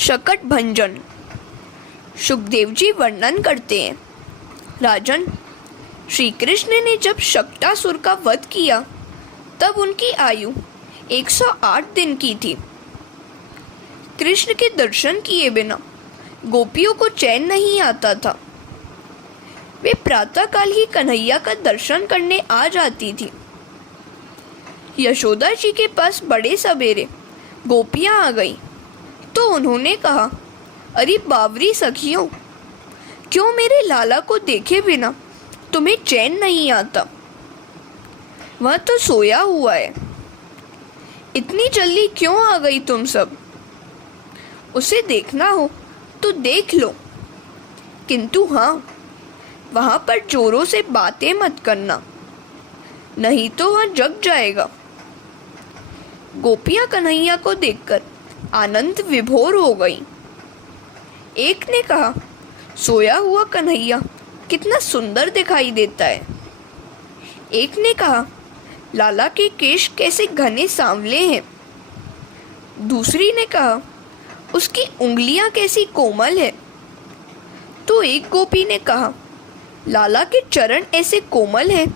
शकट भंजन। सुखदेव जी वर्णन करते हैं, राजन, श्री कृष्ण ने जब शक्टासुर का वध किया तब उनकी आयु 108 दिन की थी। कृष्ण के दर्शन किए बिना गोपियों को चैन नहीं आता था। वे प्रातःकाल ही कन्हैया का दर्शन करने आ जाती थी। यशोदा जी के पास बड़े सवेरे गोपियां आ गईं, तो उन्होंने कहा, अरे बावरी सखियों, क्यों मेरे लाला को देखे बिना तुम्हें चैन नहीं आता? वह तो सोया हुआ है। इतनी जल्दी क्यों आ गई तुम सब? उसे देखना हो तो देख लो, किंतु हाँ, वहां पर जोरों से बातें मत करना, नहीं तो वह जग जाएगा। गोपियां कन्हैया को देखकर आनंद विभोर हो गईं। एक ने कहा, सोया हुआ कन्हैया कितना सुंदर दिखाई देता है। एक ने कहा, लाला के केश कैसे घने सांवले हैं। दूसरी ने कहा, उसकी उंगलियां कैसी कोमल है। तो एक गोपी ने कहा, लाला के चरण ऐसे कोमल हैं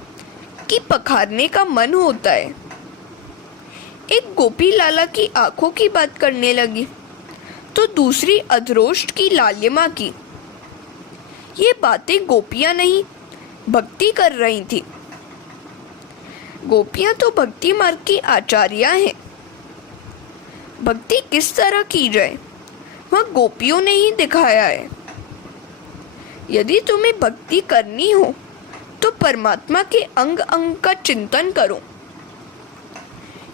कि पखारने का मन होता है। एक गोपी लाला की आंखों की बात करने लगी, तो दूसरी अधरोष्ट की लालिमा की। ये बातें गोपियां नहीं, भक्ति कर रही थी। गोपियां तो भक्ति मार्ग की आचार्या हैं। भक्ति किस तरह की जाए, वह गोपियों ने ही दिखाया है। यदि तुम्हें भक्ति करनी हो तो परमात्मा के अंग अंग का चिंतन करो।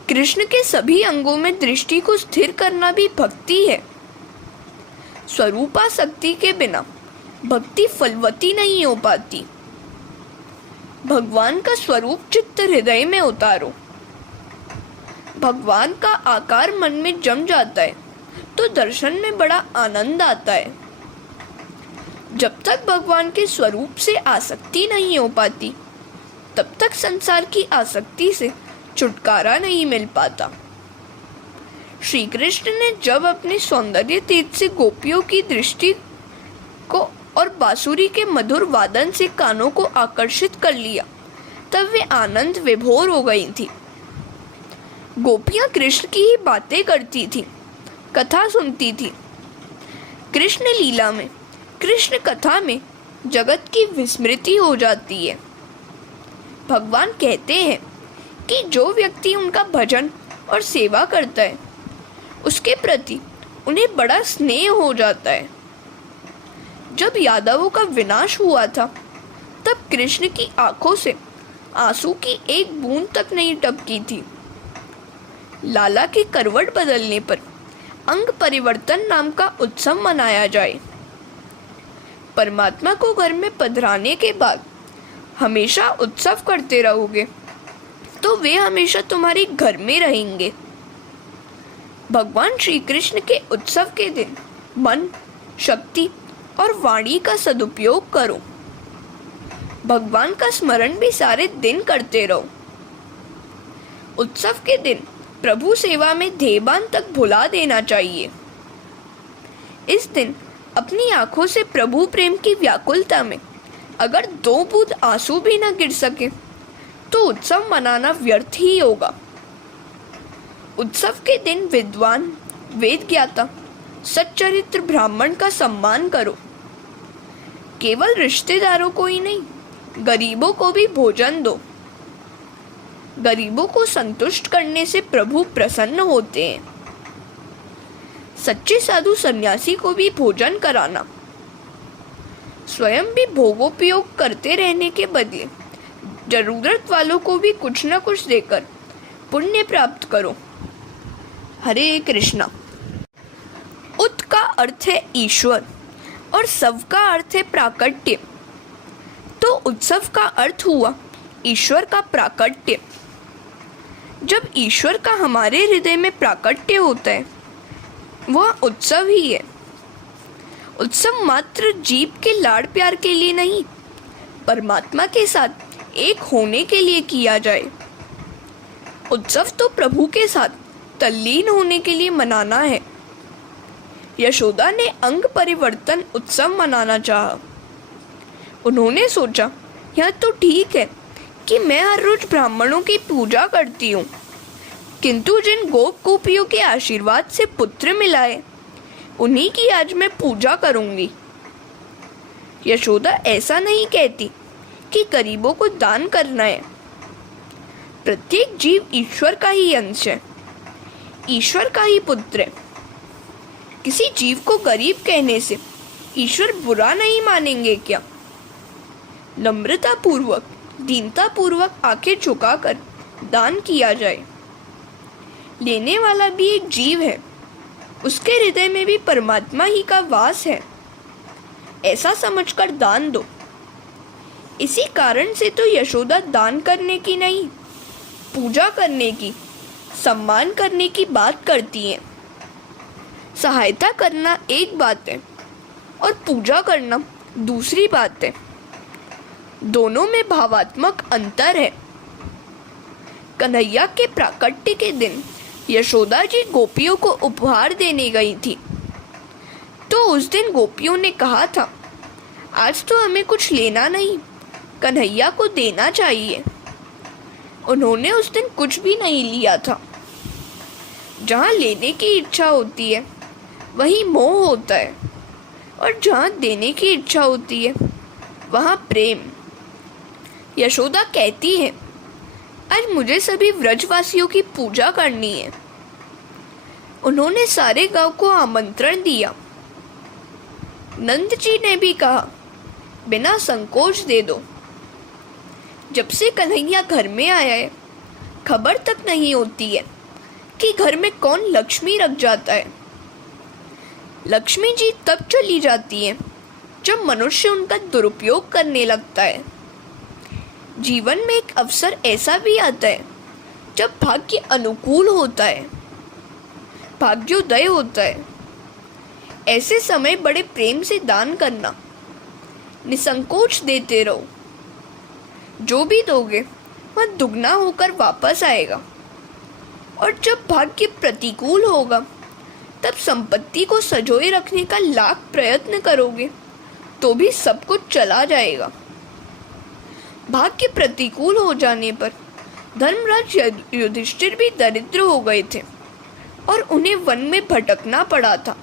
कृष्ण के सभी अंगों में दृष्टि को स्थिर करना भी भक्ति है। स्वरूपासक्ति के बिना भक्ति फलवती नहीं हो पाती। भगवान का स्वरूप चित्त हृदय में उतारो। भगवान का आकार मन में जम जाता है तो दर्शन में बड़ा आनंद आता है। जब तक भगवान के स्वरूप से आसक्ति नहीं हो पाती, तब तक संसार की आसक्ति से छुटकारा नहीं मिल पाता। श्री कृष्ण ने जब अपने सौंदर्य तेज से गोपियों की दृष्टि को और बांसुरी के मधुर वादन से कानों को आकर्षित कर लिया, तब वे आनंद विभोर हो गई थी। गोपियां कृष्ण की ही बातें करती थी, कथा सुनती थी। कृष्ण लीला में, कृष्ण कथा में जगत की विस्मृति हो जाती है। भगवान कहते हैं कि जो व्यक्ति उनका भजन और सेवा करता है, उसके प्रति उन्हें बड़ा स्नेह हो जाता है। जब यादवों का विनाश हुआ था, तब कृष्ण की आंखों से आंसू की एक बूंद तक नहीं टपकी थी। लाला की करवट बदलने पर अंग परिवर्तन नाम का उत्सव मनाया जाए। परमात्मा को घर में पधराने के बाद हमेशा उत्सव करते रहोगे तो वे हमेशा तुम्हारे घर में रहेंगे। भगवान श्री कृष्ण के उत्सव के दिन मन, शक्ति और वाणी का सदुपयोग करो। भगवान का स्मरण भी सारे दिन करते रहो। उत्सव के दिन प्रभु सेवा में देहभान तक भुला देना चाहिए। इस दिन अपनी आंखों से प्रभु प्रेम की व्याकुलता में अगर 2 बूंद आंसू भी न गिर सके तो उत्सव मनाना व्यर्थ ही होगा। उत्सव के दिन विद्वान, वेद ज्ञाता, सच्चरित्र ब्राह्मण का सम्मान करो। केवल रिश्तेदारों को ही नहीं, गरीबों को भी भोजन दो। गरीबों को संतुष्ट करने से प्रभु प्रसन्न होते हैं। सच्चे साधु सन्यासी को भी भोजन कराना। स्वयं भी भोगोपयोग करते रहने के बदले जरूरत वालों को भी कुछ न कुछ देकर पुण्य प्राप्त करो। हरे कृष्णा। उत का अर्थ है ईश्वर और सव का अर्थ है प्राकट्य। तो उत्सव का अर्थ हुआ ईश्वर का प्राकट्य। जब ईश्वर का हमारे हृदय में प्राकट्य होता है, वह उत्सव ही है। उत्सव मात्र जीव के लाड़ प्यार के लिए नहीं, परमात्मा के साथ एक होने के लिए किया जाए। उत्सव तो प्रभु के साथ तल्लीन होने के लिए मनाना है। यशोदा ने अंग परिवर्तन उत्सव मनाना चाहा। उन्होंने सोचा, यह तो ठीक है कि मैं हर रोज ब्राह्मणों की पूजा करती हूँ, किंतु जिन गोप गोपियों के आशीर्वाद से पुत्र मिला है, उन्हीं की आज मैं पूजा करूँगी। यशोदा ऐसा नहीं कहती कि गरीबों को दान करना है। प्रत्येक जीव ईश्वर का ही अंश है, ईश्वर का ही पुत्र है। किसी जीव को गरीब कहने से ईश्वर बुरा नहीं मानेंगे क्या? नम्रता पूर्वक, दीनता पूर्वक आंखें झुकाकर दान किया जाए। लेने वाला भी एक जीव है, उसके हृदय में भी परमात्मा ही का वास है, ऐसा समझकर दान दो। इसी कारण से तो यशोदा दान करने की नहीं, पूजा करने की, सम्मान करने की बात करती हैं। सहायता करना एक बात है और पूजा करना दूसरी बात है। दोनों में भावात्मक अंतर है। कन्हैया के प्राकट्य के दिन यशोदा जी गोपियों को उपहार देने गई थी, तो उस दिन गोपियों ने कहा था, आज तो हमें कुछ लेना नहीं, कन्हैया को देना चाहिए। उन्होंने उस दिन कुछ भी नहीं लिया था। जहाँ लेने की इच्छा होती है वहीं मोह होता है, और जहाँ देने की इच्छा होती है वहाँ प्रेम। यशोदा कहती है, आज मुझे सभी व्रजवासियों की पूजा करनी है। उन्होंने सारे गांव को आमंत्रण दिया। नंद जी ने भी कहा, बिना संकोच दे दो। जब से कन्हैया घर में आया है, खबर तक नहीं होती है कि घर में कौन लक्ष्मी रख जाता है। लक्ष्मी जी तब चली जाती है जब मनुष्य उनका दुरुपयोग करने लगता है। जीवन में एक अवसर ऐसा भी आता है जब भाग्य अनुकूल होता है, भाग्योदय होता है। ऐसे समय बड़े प्रेम से दान करना, निसंकोच देते रहो। जो भी दोगे वह दुगना होकर वापस आएगा, और जब भाग्य प्रतिकूल होगा तब संपत्ति को संजोए रखने का लाख प्रयत्न करोगे तो भी सब कुछ चला जाएगा। भाग्य प्रतिकूल हो जाने पर धर्मराज युधिष्ठिर भी दरिद्र हो गए थे और उन्हें वन में भटकना पड़ा था।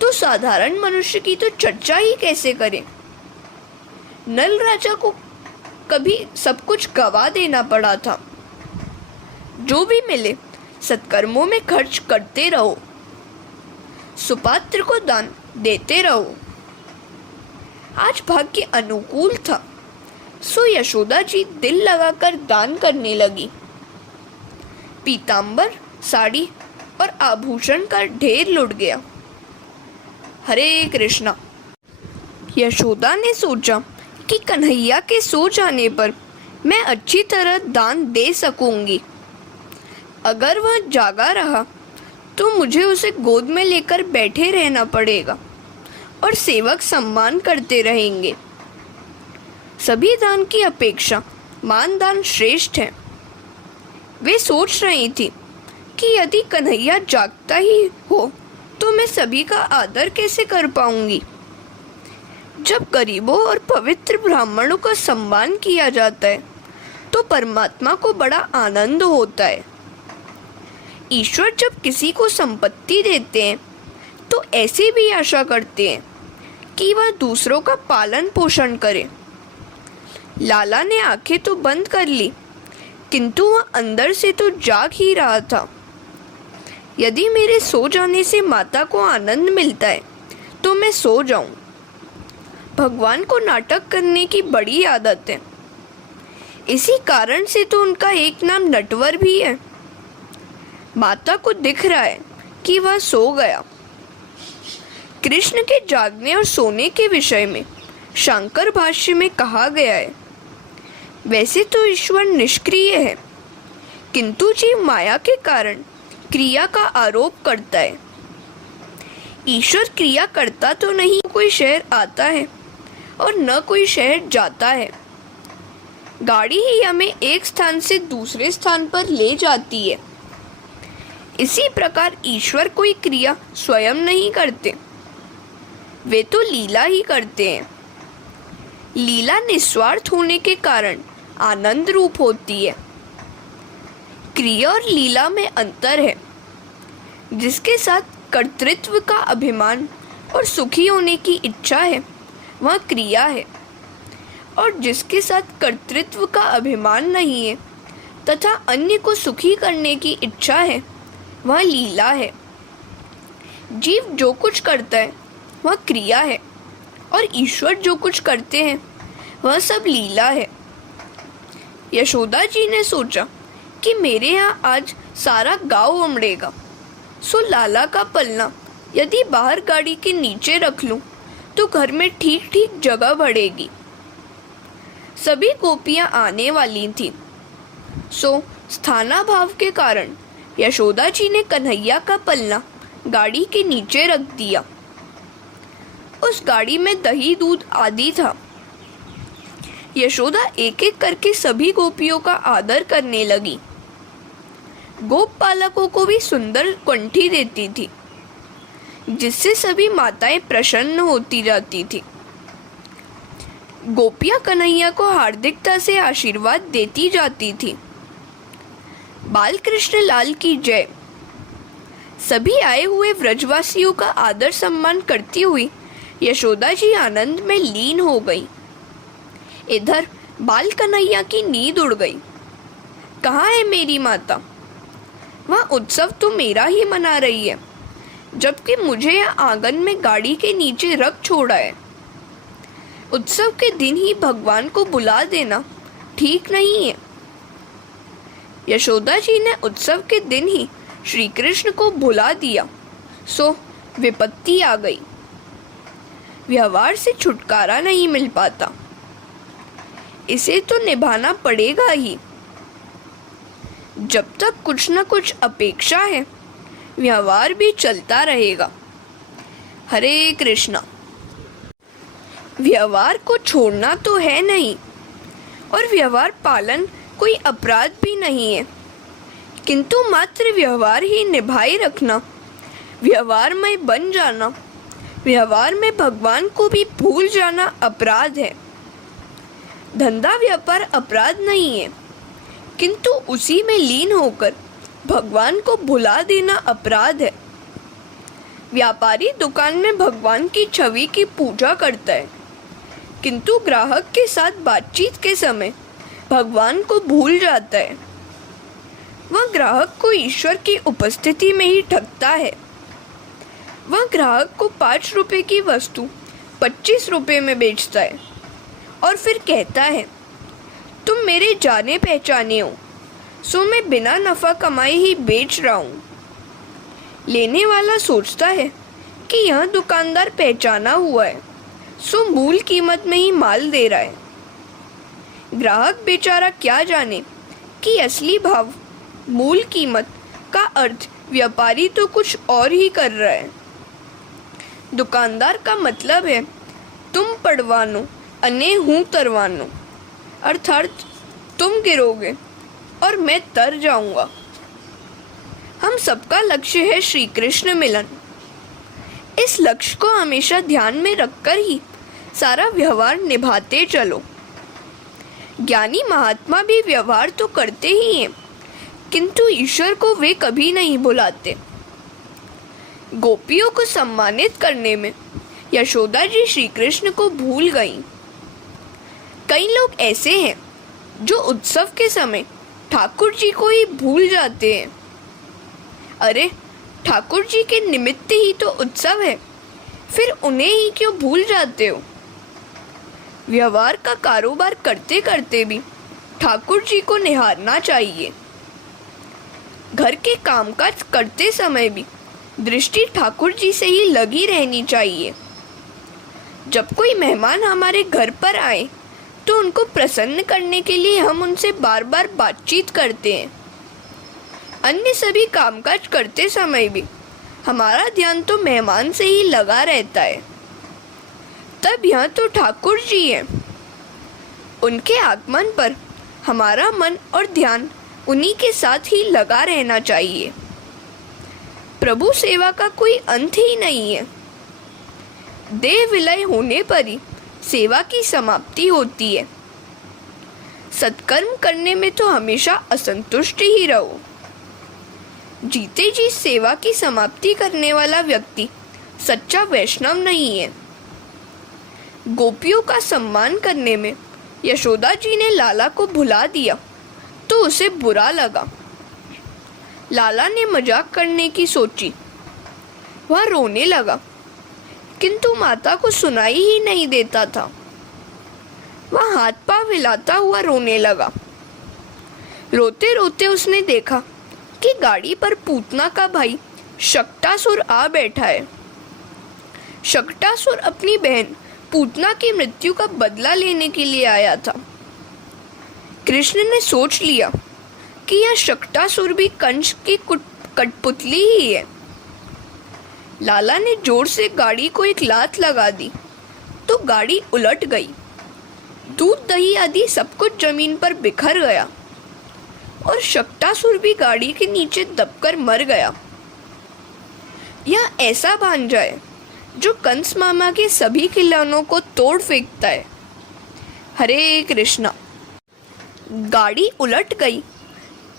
तो साधारण मनुष्य की तो चर्चा ही कैसे करें। नल राजा को कभी सब कुछ गवा देना पड़ा था। जो भी मिले सत्कर्मों में खर्च करते रहो, सुपात्र को दान देते रहो। आज भाग्य अनुकूल था, सो यशोदा जी दिल लगाकर दान करने लगी। पीतांबर, साड़ी और आभूषण का ढेर लुट गया। हरे कृष्णा। यशोदा ने सोचा कि कन्हैया के सो जाने पर मैं अच्छी तरह दान दे सकूंगी। अगर वह जागा रहा तो मुझे उसे गोद में लेकर बैठे रहना पड़ेगा और सेवक सम्मान करते रहेंगे। सभी दान की अपेक्षा मानदान श्रेष्ठ है। वे सोच रही थी कि यदि कन्हैया जागता ही हो तो मैं सभी का आदर कैसे कर पाऊंगी। जब गरीबों और पवित्र ब्राह्मणों का सम्मान किया जाता है तो परमात्मा को बड़ा आनंद होता है। ईश्वर जब किसी को संपत्ति देते हैं तो ऐसी भी आशा करते हैं कि वह दूसरों का पालन पोषण करे। लाला ने आंखें तो बंद कर ली, किंतु वह अंदर से तो जाग ही रहा था। यदि मेरे सो जाने से माता को आनंद मिलता है तो मैं सो जाऊं। भगवान को नाटक करने की बड़ी आदत है। इसी कारण से तो उनका एक नाम नटवर भी है। माता को दिख रहा है कि वह सो गया। कृष्ण के जागने और सोने के विषय में शांकर भाष्य में कहा गया है, वैसे तो ईश्वर निष्क्रिय है, किंतु जीव माया के कारण क्रिया का आरोप करता है। ईश्वर क्रिया करता तो नहीं, कोई शहर आता है और न कोई शहर जाता है। गाड़ी ही हमें एक स्थान से दूसरे स्थान पर ले जाती है। इसी प्रकार ईश्वर कोई क्रिया स्वयं नहीं करते, वे तो लीला ही करते हैं। लीला निस्वार्थ होने के कारण आनंद रूप होती है। क्रिया और लीला में अंतर है। जिसके साथ कर्तृत्व का अभिमान और सुखी होने की इच्छा है वह क्रिया है, और जिसके साथ कर्तृत्व का अभिमान नहीं है तथा अन्य को सुखी करने की इच्छा है वह लीला है। जीव जो कुछ करता है वह क्रिया है, और ईश्वर जो कुछ करते हैं वह सब लीला है। यशोदा जी ने सोचा कि मेरे यहाँ आज सारा गांव उमड़ेगा, सो लाला का पलना यदि बाहर गाड़ी के नीचे रख लूं तो घर में ठीक ठीक जगह बढ़ेगी। सभी गोपियां आने वाली थीं, सो स्थानाभाव के कारण यशोदा जी ने कन्हैया का पलना गाड़ी के नीचे रख दिया। उस गाड़ी में दही दूध आदि था। यशोदा एक एक करके सभी गोपियों का आदर करने लगी। गोप पालकों को भी सुंदर कंठी देती थी, जिससे सभी माताएं प्रसन्न होती जाती थी। गोपियां कन्हैया को हार्दिकता से आशीर्वाद देती जाती थी। बाल कृष्ण लाल की जय। सभी आए हुए व्रजवासियों का आदर सम्मान करती हुई यशोदा जी आनंद में लीन हो गई। इधर बाल कन्हैया की नींद उड़ गई। कहाँ है मेरी माता? वह उत्सव तो मेरा ही मना रही है, जबकि मुझे आंगन में गाड़ी के नीचे रख छोड़ा है। उत्सव के दिन ही भगवान को बुला देना ठीक नहीं है। यशोदा जी ने उत्सव के दिन ही श्री कृष्ण को बुला दिया, सो विपत्ति आ गई। व्यवहार से छुटकारा नहीं मिल पाता, इसे तो निभाना पड़ेगा ही। जब तक कुछ न कुछ अपेक्षा है, व्यवहार भी चलता रहेगा। हरे कृष्णा। व्यवहार को छोड़ना तो है नहीं, और व्यवहार पालन कोई अपराध भी नहीं है, किंतु मात्र व्यवहार ही निभाए रखना, व्यवहार में बन जाना, व्यवहार में भगवान को भी भूल जाना अपराध है। धंधा व्यापार अपराध नहीं है, किंतु उसी में लीन होकर भगवान को भुला देना अपराध है। व्यापारी दुकान में भगवान की छवि की पूजा करता है, किंतु ग्राहक के साथ बातचीत के समय भगवान को भूल जाता है। वह ग्राहक को ईश्वर की उपस्थिति में ही ठगता है। वह ग्राहक को 5 रुपए की वस्तु 25 रुपए में बेचता है और फिर कहता है, तुम मेरे जाने पहचाने हो, सो मैं बिना नफा कमाए ही बेच रहा हूँ। लेने वाला सोचता है कि यह दुकानदार पहचाना हुआ है, सो मूल कीमत में ही माल दे रहा है। ग्राहक बेचारा क्या जाने कि असली भाव, मूल कीमत का अर्थ व्यापारी तो कुछ और ही कर रहा है। दुकानदार का मतलब है, तुम पड़वानो अने हूँ तरवानो, अर्थात तुम गिरोगे और मैं तर जाऊंगा। हम सबका लक्ष्य है श्री कृष्ण मिलन। इस लक्ष्य को हमेशा ध्यान में रखकर ही सारा व्यवहार निभाते चलो। ज्ञानी महात्मा भी व्यवहार तो करते ही हैं, किंतु ईश्वर को वे कभी नहीं भुलाते। गोपियों को सम्मानित करने में यशोदा जी श्री कृष्ण को भूल गईं। कई लोग ऐसे हैं जो उत्सव के समय ठाकुर जी को ही भूल जाते हैं। अरे, ठाकुर जी के निमित्त ही तो उत्सव है, फिर उन्हें ही क्यों भूल जाते हो? व्यवहार का कारोबार करते करते भी ठाकुर जी को निहारना चाहिए। घर के कामकाज करते समय भी दृष्टि ठाकुर जी से ही लगी रहनी चाहिए। जब कोई मेहमान हमारे घर पर आए तो उनको प्रसन्न करने के लिए हम उनसे बार बार बातचीत करते हैं। अन्य सभी कामकाज करते समय भी हमारा ध्यान तो मेहमान से ही लगा रहता है। तब यह तो ठाकुर जी हैं। उनके आगमन पर हमारा मन और ध्यान उन्हीं के साथ ही लगा रहना चाहिए। प्रभु सेवा का कोई अंत ही नहीं है। देह विलय होने पर ही सेवा की समाप्ति होती है। सत्कर्म करने में तो हमेशा असंतुष्ट ही रहो। जीते जी सेवा की समाप्ति करने वाला व्यक्ति सच्चा वैष्णव नहीं है। गोपियों का सम्मान करने में यशोदा जी ने लाला को भुला दिया तो उसे बुरा लगा। लाला ने मजाक करने की सोची, वह रोने लगा, किंतु माता को सुनाई ही नहीं देता था। वह हाथ पांव हिलाता हुआ रोने लगा। रोते रोते उसने देखा कि गाड़ी पर पूतना का भाई शक्टासुर आ बैठा है। शक्टासुर अपनी बहन पूतना की मृत्यु का बदला लेने के लिए आया था। कृष्ण ने सोच लिया कि यह शक्टासुर भी कंस की कठपुतली ही है। लाला ने जोर से गाड़ी को एक लात लगा दी तो गाड़ी उलट गई। दूध दही आदि सब कुछ जमीन पर बिखर गया और शक्टासुर भी गाड़ी के नीचे दबकर मर गया। यह ऐसा भांजा है जो कंस मामा के सभी खिलौनों को तोड़ फेंकता है। हरे कृष्णा। गाड़ी उलट गई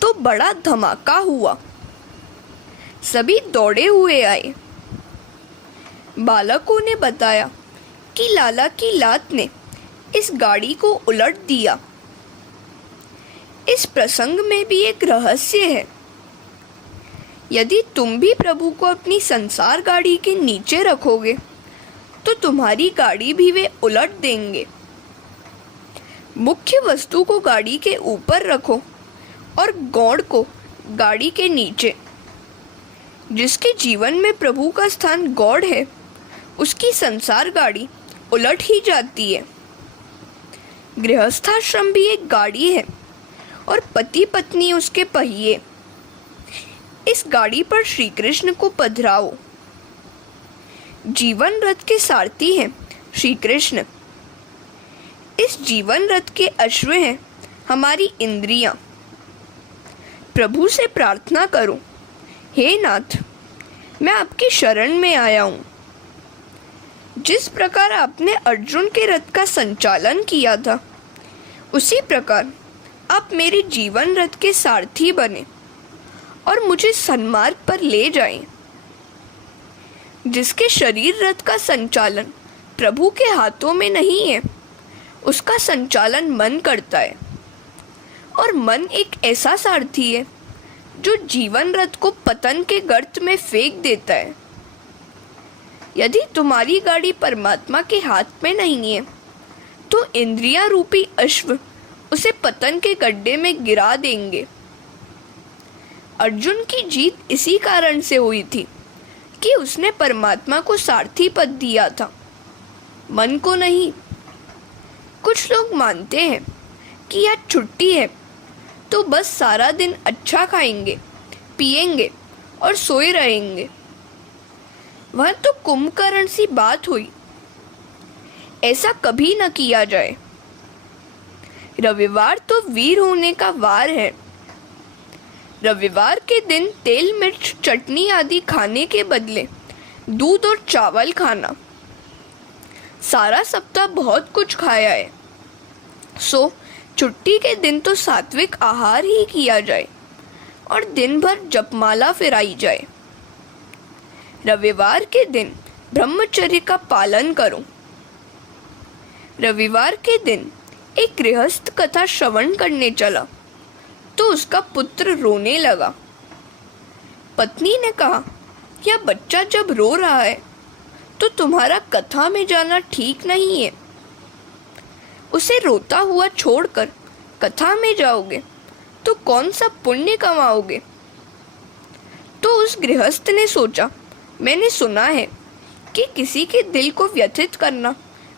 तो बड़ा धमाका हुआ। सभी दौड़े हुए आए। बालकों ने बताया कि लाला की लात ने इस गाड़ी को उलट दिया। इस प्रसंग में भी एक रहस्य है। यदि तुम भी प्रभु को अपनी संसार गाड़ी के नीचे रखोगे तो तुम्हारी गाड़ी भी वे उलट देंगे। मुख्य वस्तु को गाड़ी के ऊपर रखो और गौड़ को गाड़ी के नीचे। जिसके जीवन में प्रभु का स्थान गौड़ है उसकी संसार गाड़ी उलट ही जाती है। गृहस्थाश्रम भी एक गाड़ी है और पति पत्नी उसके पहिए। इस गाड़ी पर श्री कृष्ण को पधराओ। जीवन रथ के सारथी हैं श्री कृष्ण। इस जीवन रथ के अश्व हैं हमारी इंद्रियां। प्रभु से प्रार्थना करो, हे नाथ, मैं आपकी शरण में आया हूँ। जिस प्रकार आपने अर्जुन के रथ का संचालन किया था उसी प्रकार आप मेरे जीवन रथ के सारथी बने और मुझे सन्मार्ग पर ले जाएं। जिसके शरीर रथ का संचालन प्रभु के हाथों में नहीं है उसका संचालन मन करता है और मन एक ऐसा सारथी है जो जीवन रथ को पतन के गर्त में फेंक देता है। यदि तुम्हारी गाड़ी परमात्मा के हाथ में नहीं है तो इंद्रिया रूपी अश्व उसे पतन के गड्ढे में गिरा देंगे। अर्जुन की जीत इसी कारण से हुई थी कि उसने परमात्मा को सारथी पद दिया था, मन को नहीं। कुछ लोग मानते हैं कि यह छुट्टी है तो बस सारा दिन अच्छा खाएंगे, पिएंगे और सोए रहेंगे। वह तो कुंभकर्ण सी बात हुई। ऐसा कभी न किया जाए। रविवार तो वीर होने का वार है। रविवार के दिन तेल मिर्च चटनी आदि खाने के बदले दूध और चावल खाना। सारा सप्ताह बहुत कुछ खाया है, सो छुट्टी के दिन तो सात्विक आहार ही किया जाए और दिन भर जपमाला फिराई जाए। रविवार के दिन ब्रह्मचर्य का पालन करो। रविवार के दिन एक गृहस्थ कथा श्रवण करने चला तो उसका पुत्र रोने लगा। पत्नी ने कहा, यह बच्चा जब रो रहा है तो तुम्हारा कथा में जाना ठीक नहीं है। उसे रोता हुआ छोड़कर कथा में जाओगे तो कौन सा पुण्य कमाओगे। तो उस गृहस्थ ने सोचा, मैंने सुना है कि किसी के दिल को व्यथित करना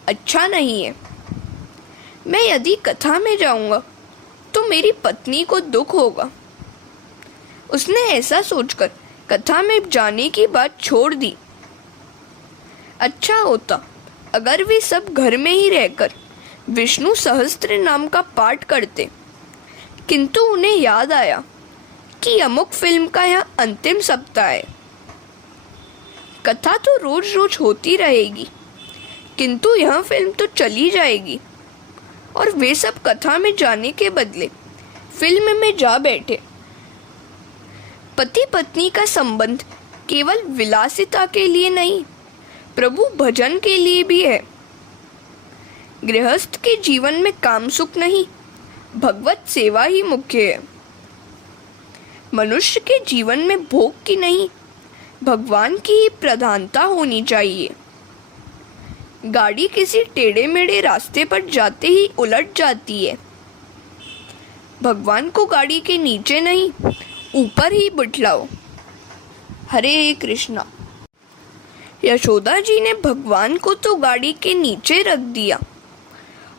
अच्छा नहीं है। मैं यदि कथा में जाऊंगा तो मेरी पत्नी को दुख होगा। उसने ऐसा सोचकर कथा में जाने की बात छोड़ दी। अच्छा होता अगर वे सब घर में ही रहकर विष्णु सहस्त्र नाम का पाठ करते, किंतु उन्हें याद आया कि अमुक फिल्म का यह अंतिम सप्ताह है। कथा तो रोज रोज होती रहेगी, किंतु यह फिल्म तो चली जाएगी। और वे सब कथा में जाने के बदले फिल्म में जा बैठे। पति पत्नी का संबंध केवल विलासिता के लिए नहीं, प्रभु भजन के लिए भी है। गृहस्थ के जीवन में काम सुख नहीं, भगवत सेवा ही मुख्य है। मनुष्य के जीवन में भोग की नहीं, भगवान की ही प्रधानता होनी चाहिए। गाड़ी किसी टेढ़े मेढ़े रास्ते पर जाते ही उलट जाती है। भगवान को गाड़ी के नीचे नहीं, ऊपर ही बिठलाओ। हरे कृष्णा। यशोदा जी ने भगवान को तो गाड़ी के नीचे रख दिया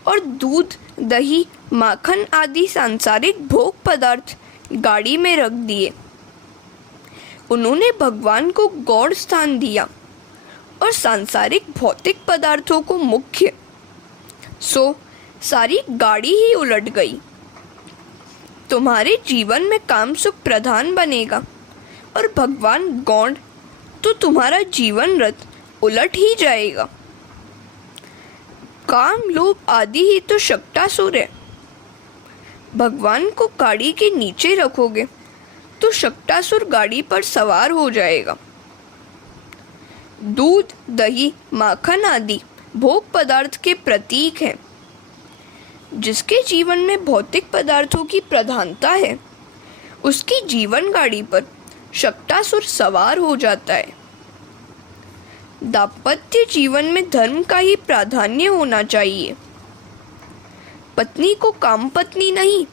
और दूध, दही, माखन आदि सांसारिक भोग पदार्थ गाड़ी में रख दिए। उन्होंने भगवान को गौड़ स्थान दिया और सांसारिक भौतिक पदार्थों को मुख्य। सो सारी गाड़ी ही उलट गई। तुम्हारे जीवन में काम सुख प्रधान बनेगा और भगवान गौड़, तो तुम्हारा जीवन रथ उलट ही जाएगा। काम, लोभ आदि ही तो शक्टासुर है। भगवान को गाड़ी के नीचे रखोगे तो शक्टासुर गाड़ी पर सवार हो जाएगा। दूध, दही, माखन आदि भोग पदार्थ के प्रतीक हैं। जिसके जीवन में भौतिक पदार्थों की प्रधानता है, उसकी जीवन गाड़ी पर शक्टासुर सवार हो जाता है। दाम्पत्य जीवन में धर्म का ही प्राधान्य होना चाहिए। पत्नी को काम पत्नी नहीं,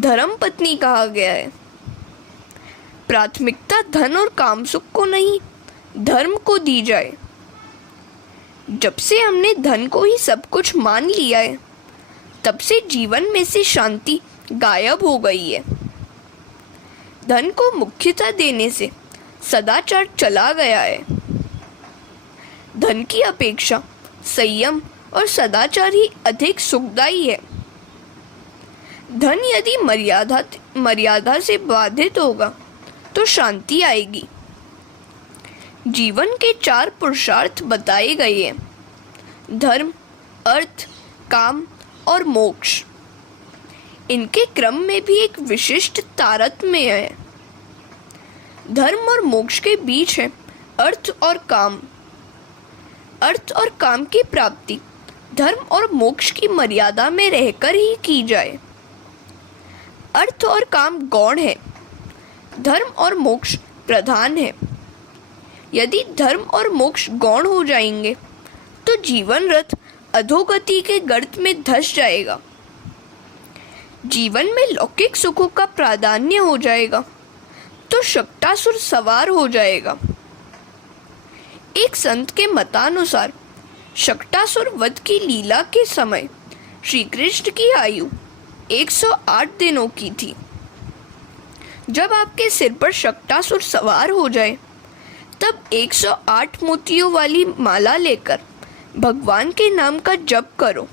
धर्म पत्नी कहा गया है। प्राथमिकता धन और काम सुख को नहीं, धर्म को दी जाए। जब से हमने धन को ही सब कुछ मान लिया है, तब से जीवन में से शांति गायब हो गई है। धन को मुख्यता देने से सदाचार चला गया है। धन की अपेक्षा संयम और सदाचार ही अधिक सुखदायी है। धन यदि मर्यादा से बाधित होगा तो शांति आएगी। जीवन के 4 पुरुषार्थ बताए गए हैं: धर्म, अर्थ, काम और मोक्ष। इनके क्रम में भी एक विशिष्ट तारतम्य है। धर्म और मोक्ष के बीच है अर्थ और काम। अर्थ और काम की प्राप्ति धर्म और मोक्ष की मर्यादा में रहकर ही की जाए। अर्थ और काम गौण है, धर्म और मोक्ष प्रधान है। यदि धर्म और मोक्ष गौण हो जाएंगे तो जीवन रथ अधोगति के गर्त में धंस जाएगा। जीवन में लौकिक सुखों का प्राधान्य हो जाएगा तो शक्टासुर सवार हो जाएगा। एक संत के मतानुसार शक्टासुर वध की लीला के समय श्री कृष्ण की आयु 108 दिनों की थी। जब आपके सिर पर शक्टासुर सवार हो जाए, तब 108 मोतियों वाली माला लेकर भगवान के नाम का जप करो।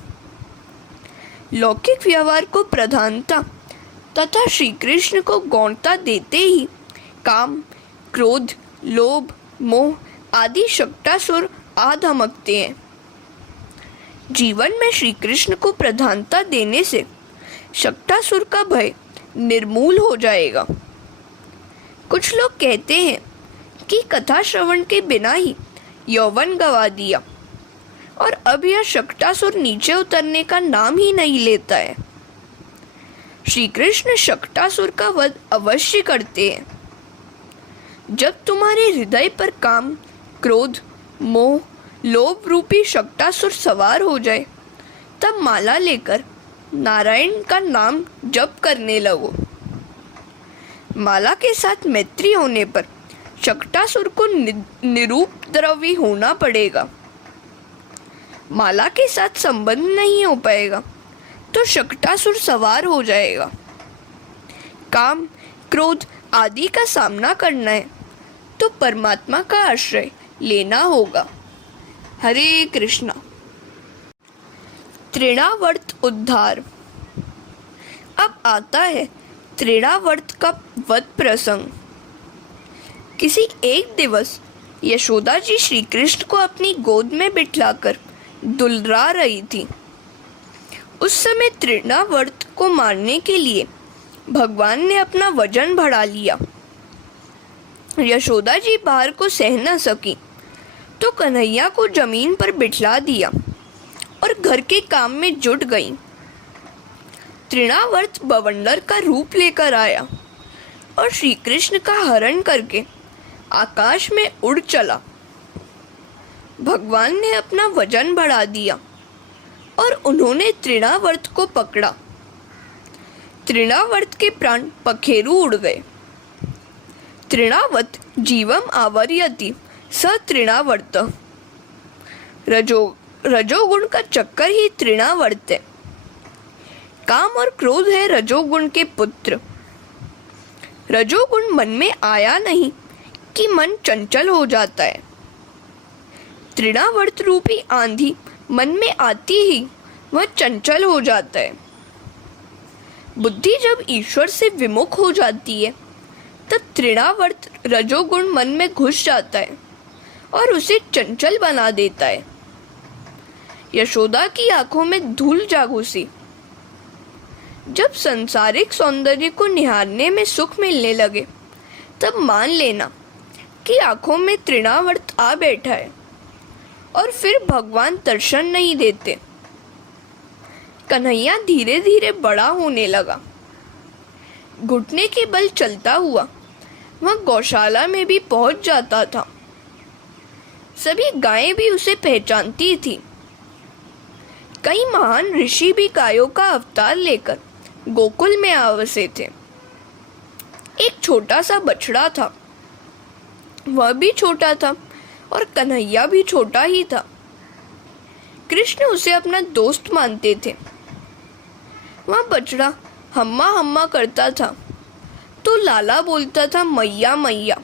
लौकिक व्यवहार को प्रधानता तथा श्री कृष्ण को गौणता देते ही काम, क्रोध, लोभ, मोह आदि शक्टासुर आ धमकते हैं। जीवन में श्री कृष्ण को प्रधानता देने से शक्टासुर का भय निर्मूल हो जाएगा। कुछ लोग कहते हैं कि कथा श्रवण के बिना ही यौवन गवा दिया और अब यह शक्टासुर नीचे उतरने का नाम ही नहीं लेता है। श्री कृष्ण शक्टासुर का वध अवश्य करते हैं। जब तुम्हारे हृदय पर काम, क्रोध, मोह, लोभ रूपी शक्टासुर सवार हो जाए, तब माला लेकर नारायण का नाम जप करने लगो। माला के साथ मैत्री होने पर शक्टासुर को निरुपद्रवी होना पड़ेगा। माला के साथ संबंध नहीं हो पाएगा तो शक्टासुर सवार हो जाएगा। काम, क्रोध आदि का सामना करना है तो परमात्मा का आश्रय लेना होगा। हरे कृष्णा। तृणावर्त उद्धार। अब आता है तृणावर्त का वध प्रसंग। किसी एक दिवस यशोदा जी श्री कृष्ण को अपनी गोद में बिठलाकर दुलरा रही थी। उस समय तृणावर्त को मारने के लिए भगवान ने अपना वजन बढ़ा लिया। यशोदा जी भार को सह न सकी तो कन्हैया को जमीन पर बिठला दिया और घर के काम में जुट गई। तृणावर्त बवंडर का रूप लेकर आया और श्री कृष्ण का हरण करके आकाश में उड़ चला। भगवान ने अपना वजन बढ़ा दिया और उन्होंने तृणावर्त को पकड़ा। तृणावर्त के प्राण पखेरु उड़ गए। तृणावत जीवम आवर्यति स तृणावर्त। रजोगुण का चक्कर ही तृणावर्त है। काम और क्रोध है रजोगुण के पुत्र। रजोगुण मन में आया नहीं कि मन चंचल हो जाता है। तृणावर्त रूपी आंधी मन में आती ही वह चंचल हो जाता है। बुद्धि जब ईश्वर से विमुख हो जाती है तब तृणावर्त रजोगुण मन में घुस जाता है और उसे चंचल बना देता है। यशोदा की आंखों में धूल जा घुसी। जब सांसारिक सौंदर्य को निहारने में सुख मिलने लगे तब मान लेना कि आंखों में तृणावर्त आ बैठा है और फिर भगवान दर्शन नहीं देते। कन्हैया धीरे धीरे बड़ा होने लगा। घुटने के बल चलता हुआ वह गौशाला में भी पहुंच जाता था। सभी गायें भी उसे पहचानती थी। कई महान ऋषि भी गायों का अवतार लेकर गोकुल में आवासे थे। एक छोटा सा बछड़ा था, वह भी छोटा था और कन्हैया भी छोटा ही था। कृष्ण उसे अपना दोस्त मानते थे। वह बछड़ा हम्मा हम्मा करता था तो लाला बोलता था मैया मैया।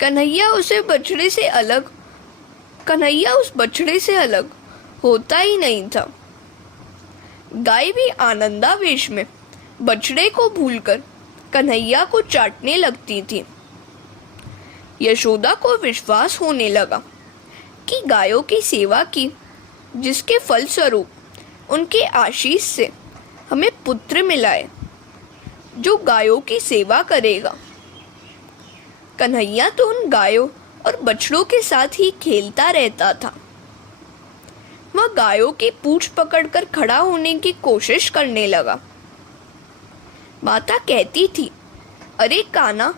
कन्हैया उस बछड़े से अलग होता ही नहीं था। गाय भी आनंदावेश में बछड़े को भूलकर कन्हैया को चाटने लगती थी। यशोदा को विश्वास होने लगा कि गायों की सेवा की, जिसके फलस्वरूप उनके आशीष से हमें पुत्र मिला है जो गायों की सेवा करेगा। कन्हैया तो उन गायों और बछड़ों के साथ ही खेलता रहता था। वह गायों की पूंछ पकड़कर खड़ा होने की कोशिश करने लगा। माता कहती थी, अरे काना,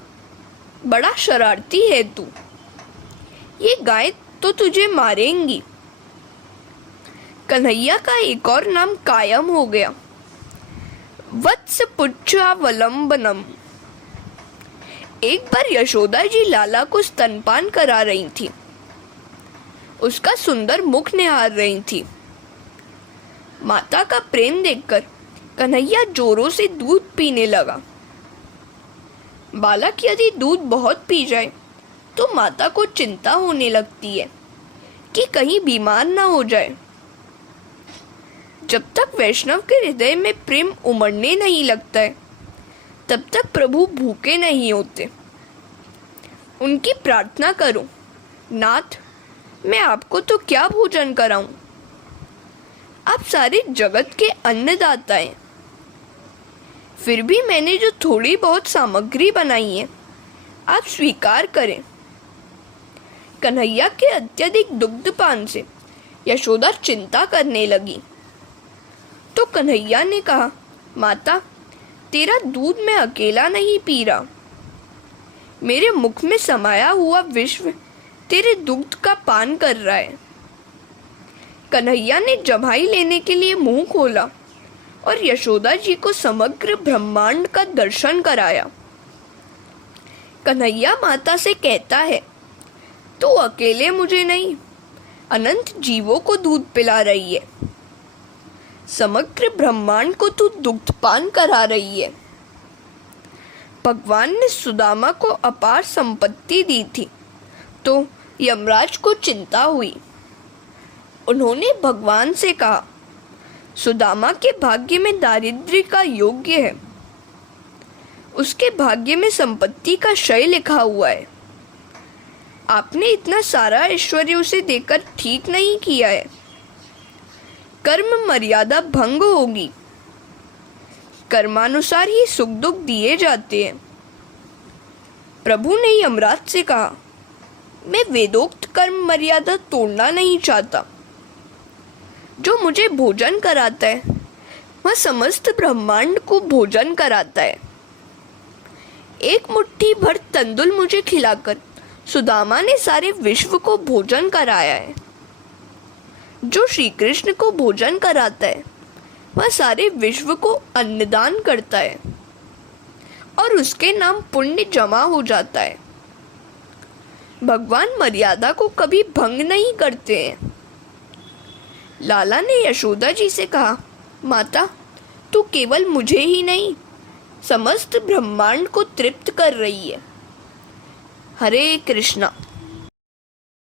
बड़ा शरारती है तू, ये गाय तो तुझे मारेंगी। कन्हैया का एक और नाम कायम हो गया, वत्स पुच्छावलंबनम। एक बार यशोदा जी लाला को स्तनपान करा रही थी। उसका सुंदर मुख निहार रही थी। माता का प्रेम देखकर कन्हैया जोरों से दूध पीने लगा। बालक यदि दूध बहुत पी जाए तो माता को चिंता होने लगती है कि कहीं बीमार ना हो जाए। जब तक वैष्णव के हृदय में प्रेम उमड़ने नहीं लगता है तब तक प्रभु भूखे नहीं होते। उनकी प्रार्थना करो, नाथ, मैं आपको तो क्या भोजन कराऊं? आप सारे जगत के अन्नदाता हैं। फिर भी मैंने जो थोड़ी बहुत सामग्री बनाई है आप स्वीकार करें। कन्हैया के अत्यधिक दुग्धपान से यशोदा चिंता करने लगी। तो कन्हैया ने कहा, माता, तेरा दूध मैं अकेला नहीं पी रहा। मेरे मुख में समाया हुआ विश्व तेरे दुग्ध का पान कर रहा है। कन्हैया ने जम्हाई लेने के लिए मुंह खोला और यशोदा जी को समग्र ब्रह्मांड का दर्शन कराया। कन्हैया माता से कहता है, तू अकेले मुझे नहीं, अनंत जीवों को दूध पिला रही है। समग्र ब्रह्मांड को तू दुग्धपान करा रही है। भगवान ने सुदामा को अपार संपत्ति दी थी तो यमराज को चिंता हुई। उन्होंने भगवान से कहा, सुदामा के भाग्य में दारिद्र्य का योग्य है, उसके भाग्य में संपत्ति का क्षय लिखा हुआ है। आपने इतना सारा ऐश्वर्य उसे देकर ठीक नहीं किया है। कर्म मर्यादा भंग होगी। कर्मानुसार ही सुख दुख दिए जाते हैं। प्रभु ने यमराज से कहा, मैं वेदोक्त कर्म मर्यादा तोड़ना नहीं चाहता। जो मुझे भोजन कराता है वह समस्त ब्रह्मांड को भोजन कराता है। एक मुट्ठी भर तंदुल मुझे खिलाकर सुदामा ने सारे विश्व को भोजन कराया है। जो श्री कृष्ण को भोजन कराता है वह सारे विश्व को अन्नदान करता है और उसके नाम पुण्य जमा हो जाता है। भगवान मर्यादा को कभी भंग नहीं करते हैं। लाला ने यशोदा जी से कहा, माता, तू केवल मुझे ही नहीं समस्त ब्रह्मांड को तृप्त कर रही है। हरे कृष्णा।